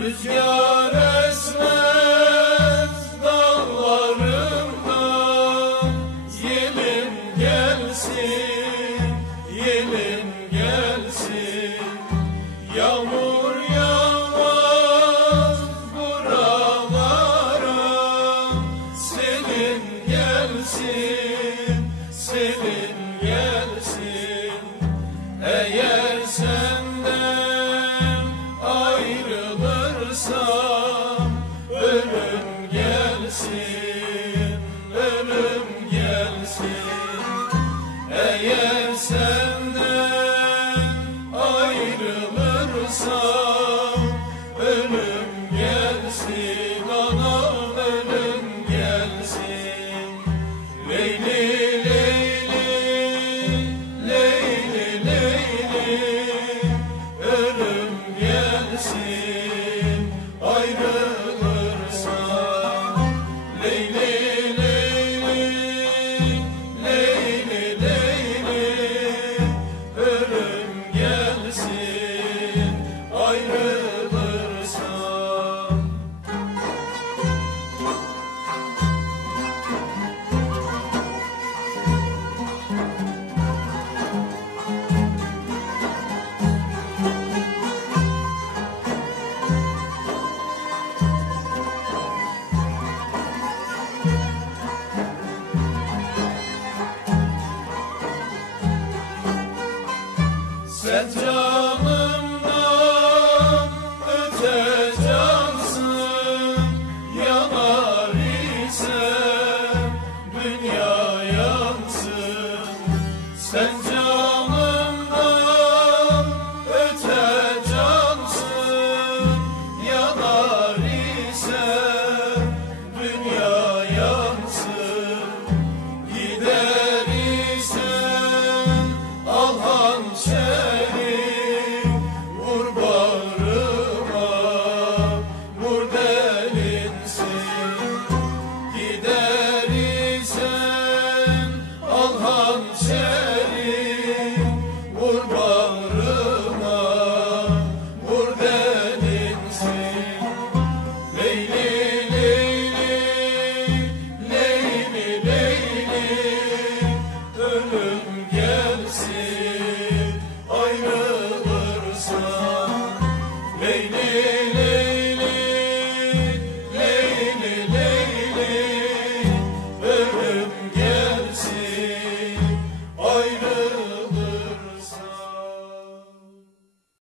Rüzgar esmez dağlarımdan Yemin gelsin, yemin gelsin. Yağmur yağmaz buralara Senin gelsin. Eğer senden ayrılırsam Sen canımdan öte cansın Yanar ise dünya yansın. Sen